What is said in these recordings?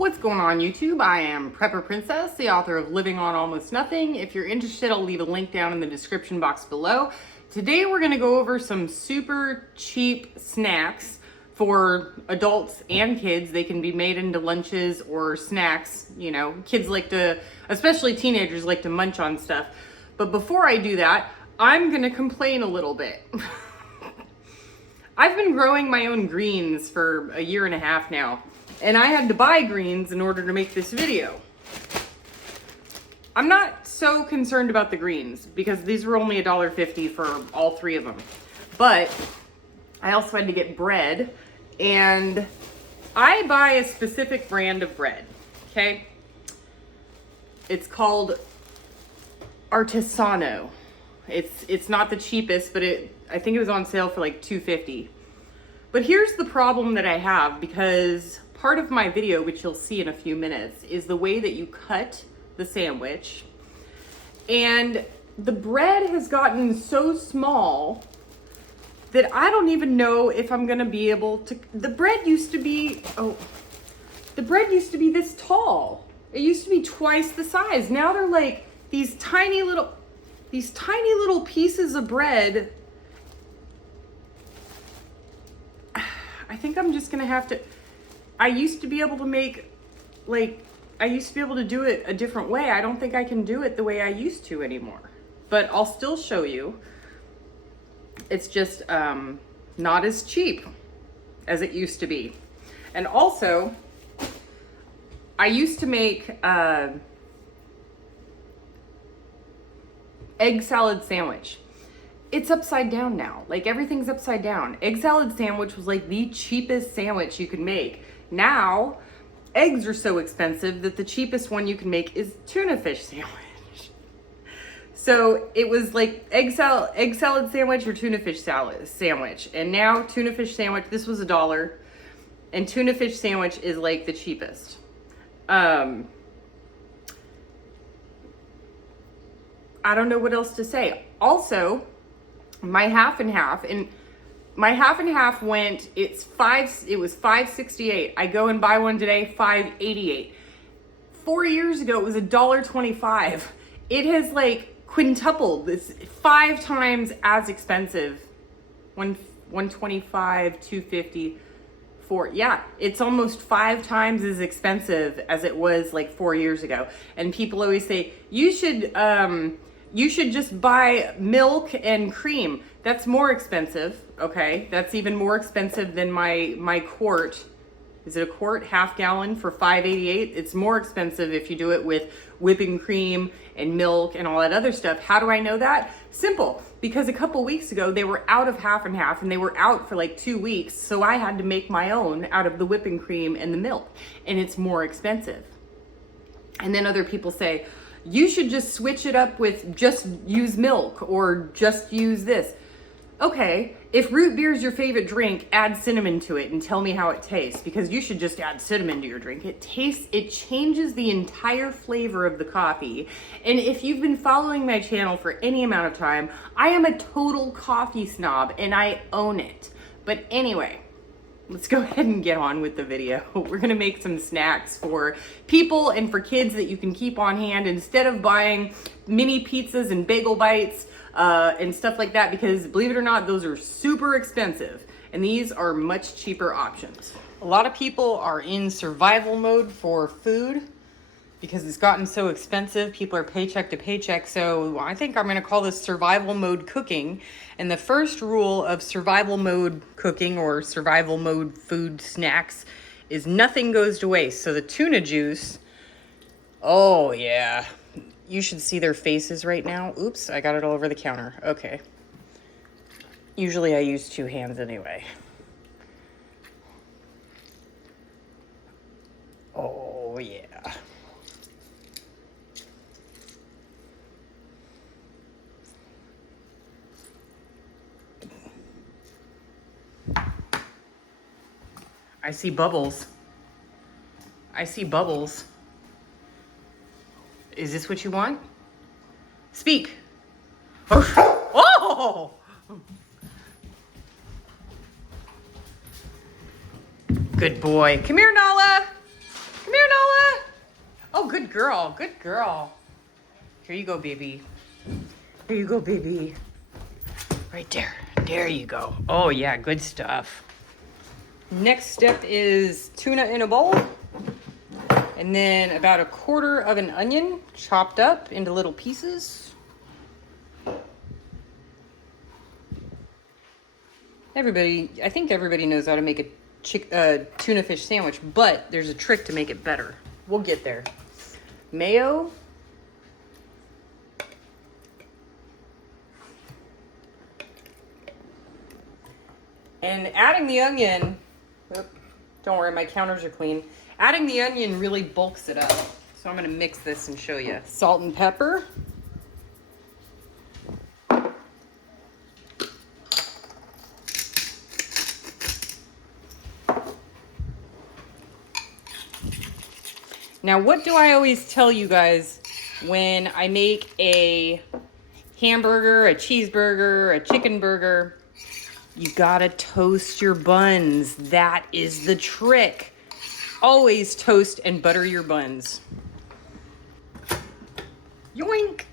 What's going on YouTube? I am Prepper Princess, the author of Living on Almost Nothing. If you're interested, I'll leave a link down in the description box below. Today we're going to go over some super cheap snacks for adults and kids. They can be made into lunches or snacks. You know, kids like to, especially teenagers, like to munch on stuff. But before I do that, I'm going to complain a little bit. I've been growing my own greens for a year and a half now. And I had to buy greens in order to make this video. I'm not so concerned about the greens because these were only $1.50 for all three of them. But I also had to get bread, and I buy a specific brand of bread, okay? It's called Artisano. It's not the cheapest, but I think it was on sale for like $2.50. But here's the problem that I have, because part of my video, which you'll see in a few minutes, is the way that you cut the sandwich. And the bread has gotten so small that I don't even know if I'm gonna be able to, the bread used to be this tall. It used to be twice the size. Now they're like these tiny little pieces of bread. I think I'm just gonna have to, I used to be able to make, I used to be able to do it a different way. I don't think I can do it the way I used to anymore. But I'll still show you. It's just not as cheap as it used to be. And also, I used to make egg salad sandwich. It's upside down now. Like, everything's upside down. Egg salad sandwich was like the cheapest sandwich you could make. Now, eggs are so expensive that the cheapest one you can make is tuna fish sandwich. So it was like egg salad sandwich or tuna fish sandwich. And now tuna fish sandwich, this was $1, and tuna fish sandwich is like the cheapest. I don't know what else to say. Also, my half and half went, it was $5.68. I go and buy one today, $5.88. 4 years ago, it was $1.25. It has like quintupled. It's 5 times as expensive. $1.25, $2.50, $4. Yeah, it's almost 5 times as expensive as it was like 4 years ago. And people always say, you should just buy milk and cream. That's more expensive, okay? That's even more expensive than my quart. Is it a quart? Half gallon for $5.88? It's more expensive if you do it with whipping cream and milk and all that other stuff. How do I know that? Simple, because a couple weeks ago they were out of half and half, and they were out for like 2 weeks, so I had to make my own out of the whipping cream and the milk, and it's more expensive. And then other people say, you should just switch it up with just use milk or just use this. Okay, if root beer is your favorite drink, add cinnamon to it and tell me how it tastes, because you should just add cinnamon to your drink. It changes the entire flavor of the coffee. And if you've been following my channel for any amount of time, I am a total coffee snob and I own it. But anyway, let's go ahead and get on with the video. We're gonna make some snacks for people and for kids that you can keep on hand instead of buying mini pizzas and bagel bites and stuff like that, because believe it or not, those are super expensive. And these are much cheaper options. A lot of people are in survival mode for food because it's gotten so expensive. People are paycheck to paycheck. So I think I'm gonna call this survival mode cooking. And the first rule of survival mode cooking or survival mode food snacks is nothing goes to waste. So the tuna juice, oh yeah. You should see their faces right now. Oops, I got it all over the counter. Okay. Usually I use 2 hands anyway. Oh yeah. I see bubbles. I see bubbles. Is this what you want? Speak. Oh! Good boy. Come here, Nala. Come here, Good girl. Good girl. Here you go, baby. Here you go, baby. Right there. There you go. Oh, yeah. Good stuff. Next step is tuna in a bowl. And then about 1/4 of an onion chopped up into little pieces. I think everybody knows how to make a tuna fish sandwich, but there's a trick to make it better. We'll get there. Mayo. And adding the onion, don't worry, my counters are clean. Adding the onion really bulks it up. So I'm gonna mix this and show you. Salt and pepper. Now, what do I always tell you guys when I make a hamburger, a cheeseburger, a chicken burger? You gotta toast your buns. That is the trick. Always toast and butter your buns. Yoink!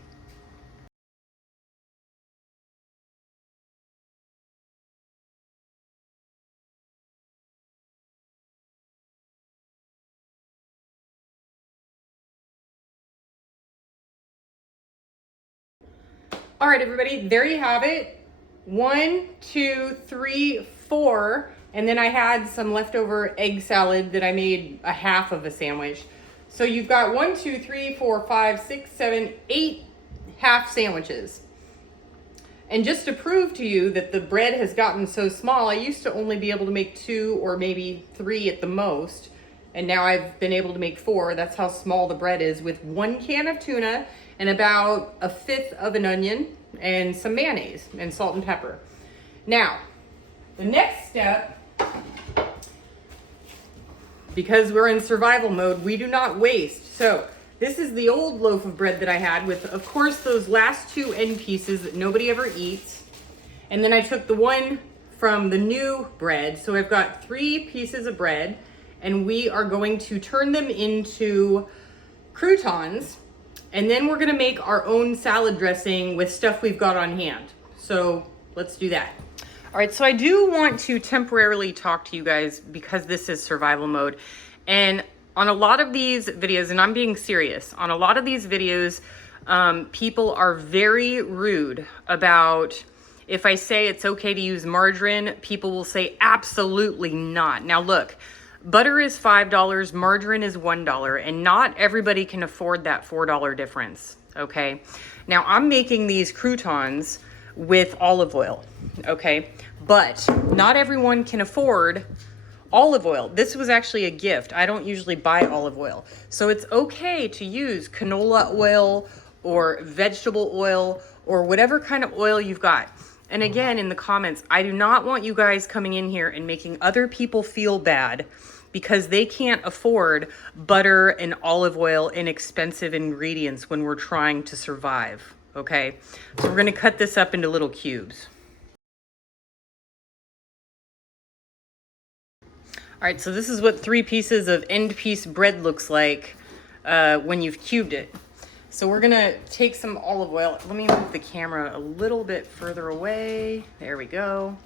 All right, everybody, there you have it. 1, 2, 3, 4. And then I had some leftover egg salad that I made a half of a sandwich. So you've got 1, 2, 3, 4, 5, 6, 7, 8 half sandwiches. And just to prove to you that the bread has gotten so small, I used to only be able to make 2 or maybe 3 at the most. And now I've been able to make 4. That's how small the bread is, with 1 can of tuna and about 1/5 of an onion and some mayonnaise and salt and pepper. Now, the next step, because we're in survival mode, we do not waste. So this is the old loaf of bread that I had with, of course, those last 2 end pieces that nobody ever eats. And then I took the one from the new bread. So I've got 3 pieces of bread, and we are going to turn them into croutons. And then we're gonna make our own salad dressing with stuff we've got on hand. So let's do that. All right, so I do want to temporarily talk to you guys because this is survival mode. And on a lot of these videos, and I'm being serious, on a lot of these videos, people are very rude about, if I say it's okay to use margarine, people will say absolutely not. Now look, butter is $5, margarine is $1, and not everybody can afford that $4 difference, okay? Now I'm making these croutons with olive oil, okay? But not everyone can afford olive oil. This was actually a gift. I don't usually buy olive oil. So it's okay to use canola oil or vegetable oil or whatever kind of oil you've got. And again, in the comments, I do not want you guys coming in here and making other people feel bad because they can't afford butter and olive oil and expensive ingredients when we're trying to survive, okay? So we're gonna cut this up into little cubes. All right, so this is what 3 pieces of end piece bread looks like when you've cubed it. So we're gonna take some olive oil. Let me move the camera a little bit further away. There we go.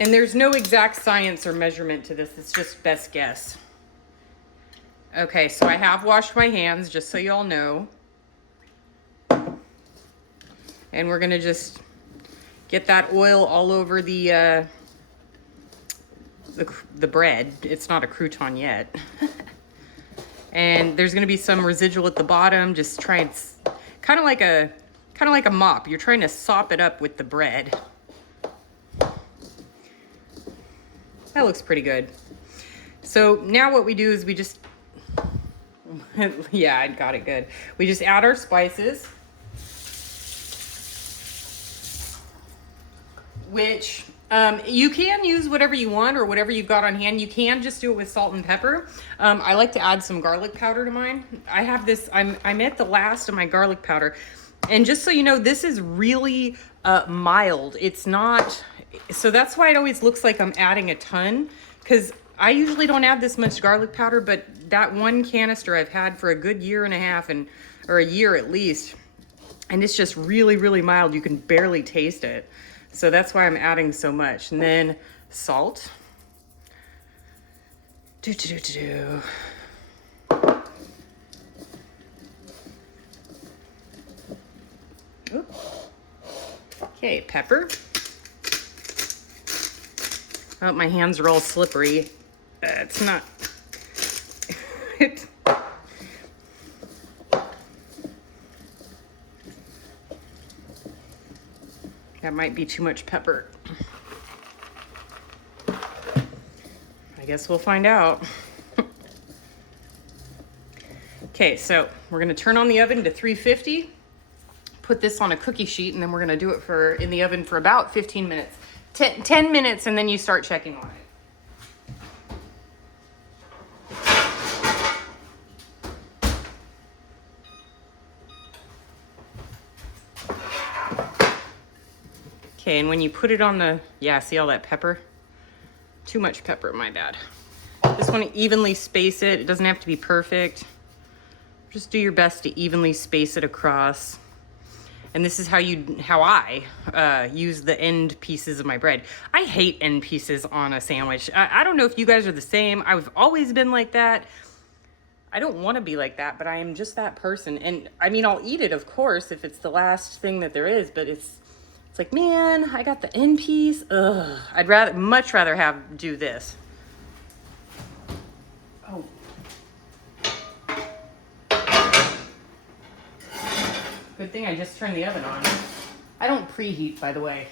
And there's no exact science or measurement to this. It's just best guess. Okay, so I have washed my hands, just so y'all know. And we're gonna just get that oil all over the bread. It's not a crouton yet. And there's gonna be some residual at the bottom. Just try and, kind of like a mop. You're trying to sop it up with the bread. That looks pretty good. So now what we do is we just, yeah, I got it good. We just add our spices, which you can use whatever you want or whatever you've got on hand. You can just do it with salt and pepper. I like to add some garlic powder to mine. I have this, I'm at the last of my garlic powder. And just so you know, this is really mild. It's not, so that's why it always looks like I'm adding a ton, because I usually don't add this much garlic powder, but that one canister I've had for a good year and a half, or a year at least, and it's just really, really mild. You can barely taste it. So that's why I'm adding so much. And then salt. Okay, pepper. Oh, my hands are all slippery. It's not. That might be too much pepper. I guess we'll find out. Okay, so we're gonna turn on the oven to 350, put this on a cookie sheet, and then we're gonna do it in the oven for about 15 minutes. 10 minutes, and then you start checking on it. Okay, and when you put it on the, yeah, see all that pepper? Too much pepper, my bad. Just want to evenly space it. It doesn't have to be perfect. Just do your best to evenly space it across. And this is how I use the end pieces of my bread. I hate end pieces on a sandwich. I don't know if you guys are the same. I've always been like that. I don't want to be like that, but I am just that person. And I mean, I'll eat it, of course, if it's the last thing that there is, but it's like, man, I got the end piece. Ugh. I'd much rather do this. Oh. Good thing I just turned the oven on. I don't preheat, by the way.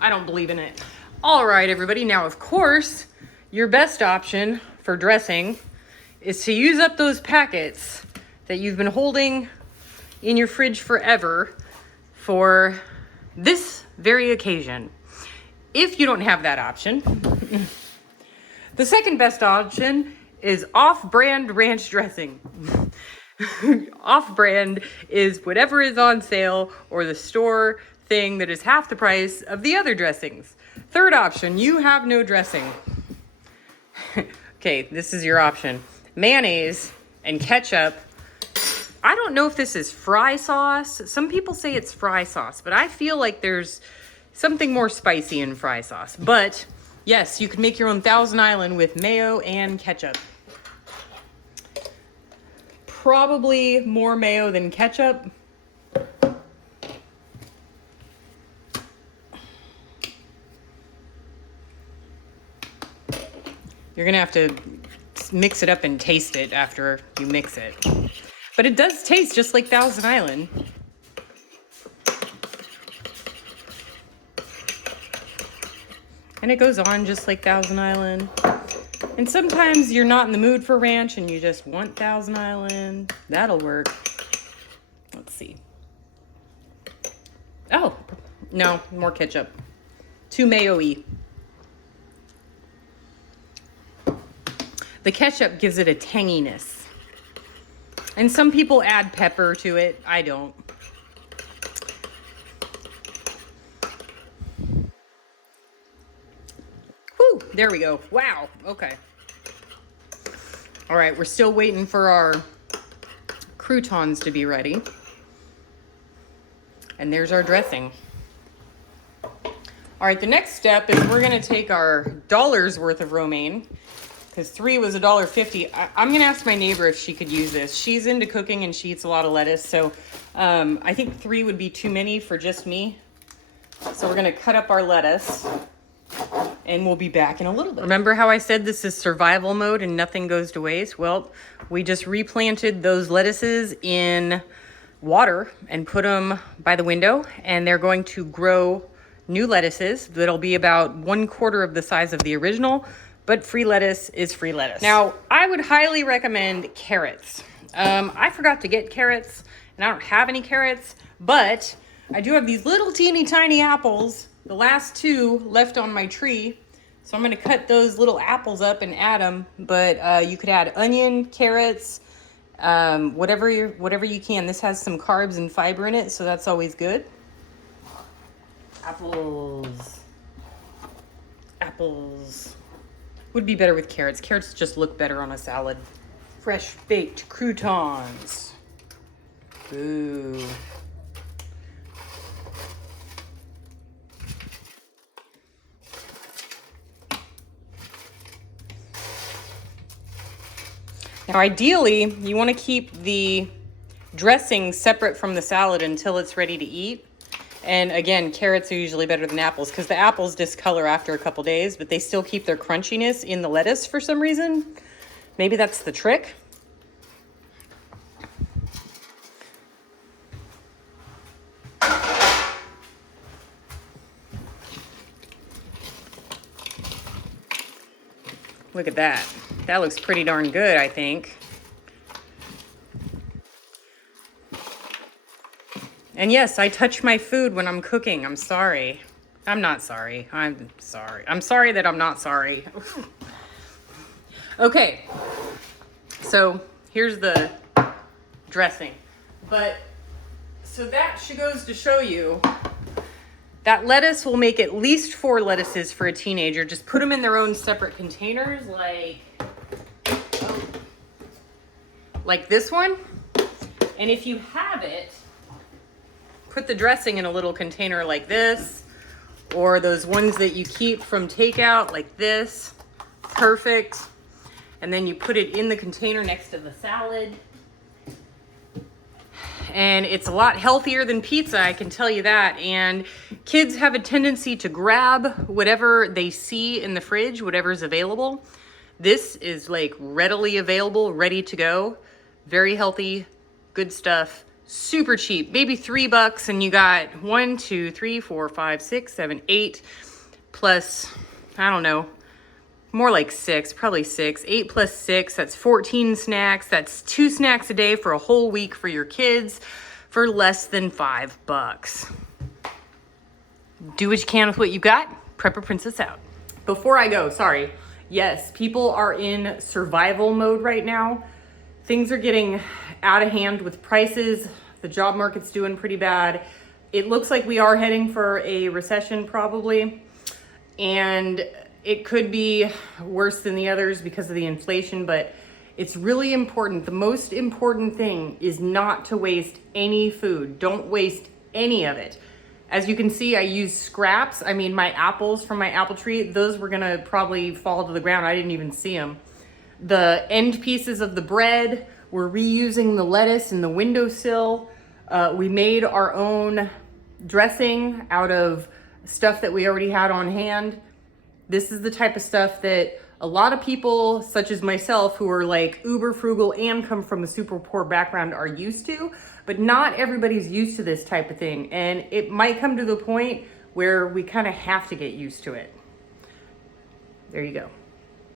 I don't believe in it. All right, everybody. Now, of course, your best option for dressing is to use up those packets that you've been holding in your fridge forever for this very occasion. If you don't have that option, the second best option is off-brand ranch dressing. Off-brand is whatever is on sale or the store thing that is half the price of the other dressings. Third option, you have no dressing. Okay, this is your option. Mayonnaise and ketchup. I don't know if this is fry sauce. Some people say it's fry sauce, but I feel like there's something more spicy in fry sauce. But yes, you can make your own Thousand Island with mayo and ketchup. Probably more mayo than ketchup. You're gonna have to mix it up and taste it after you mix it. But it does taste just like Thousand Island. And it goes on just like Thousand Island. And sometimes you're not in the mood for ranch and you just want Thousand Island. That'll work. Let's see. Oh, no, more ketchup. Too mayo-y. The ketchup gives it a tanginess. And some people add pepper to it. I don't. Whew, there we go. Wow, okay. All right, we're still waiting for our croutons to be ready. And there's our dressing. All right, the next step is we're gonna take our dollar's worth of romaine, because 3 was $1.50. I'm gonna ask my neighbor if she could use this. She's into cooking and she eats a lot of lettuce, so I think 3 would be too many for just me. So we're gonna cut up our lettuce and we'll be back in a little bit. Remember how I said this is survival mode and nothing goes to waste? Well, we just replanted those lettuces in water and put them by the window, and they're going to grow new lettuces that'll be about 1/4 of the size of the original. But free lettuce is free lettuce. Now, I would highly recommend carrots. I forgot to get carrots, and I don't have any carrots, but I do have these little teeny tiny apples, the last 2 left on my tree. So I'm gonna cut those little apples up and add them, but you could add onion, carrots, whatever you can. This has some carbs and fiber in it, so that's always good. Apples. Apples. Would be better with carrots. Carrots just look better on a salad. Fresh baked croutons. Ooh. Now ideally, you want to keep the dressing separate from the salad until it's ready to eat. And again, carrots are usually better than apples because the apples discolor after a couple days, but they still keep their crunchiness in the lettuce for some reason. Maybe that's the trick. Look at that. That looks pretty darn good, I think. And yes, I touch my food when I'm cooking. I'm sorry. I'm not sorry. I'm sorry. I'm sorry that I'm not sorry. Okay. So here's the dressing. But so that goes to show you that lettuce will make at least 4 lettuces for a teenager. Just put them in their own separate containers like this one. And if you have it, put the dressing in a little container like this, or those ones that you keep from takeout like this. Perfect. And then you put it in the container next to the salad. And it's a lot healthier than pizza, I can tell you that. And kids have a tendency to grab whatever they see in the fridge, whatever's available. This is like readily available, ready to go. Very healthy, good stuff. Super cheap, maybe $3, and you got 1, 2, 3, 4, 5, 6, 7, 8, plus, I don't know, more like 6, probably 6. 8 plus 6, that's 14 snacks. That's 2 snacks a day for a whole week for your kids for less than $5. Do what you can with what you got. Prepper Princess out. Before I go, sorry. Yes, people are in survival mode right now. Things are getting out of hand with prices. The job market's doing pretty bad. It looks like we are heading for a recession probably. And it could be worse than the others because of the inflation, but it's really important. The most important thing is not to waste any food. Don't waste any of it. As you can see, I use scraps. I mean, my apples from my apple tree, those were gonna probably fall to the ground. I didn't even see them. The end pieces of the bread, we're reusing the lettuce and the windowsill. We made our own dressing out of stuff that we already had on hand. This is the type of stuff that a lot of people, such as myself, who are like uber frugal and come from a super poor background are used to, but not everybody's used to this type of thing. And it might come to the point where we kind of have to get used to it. There you go.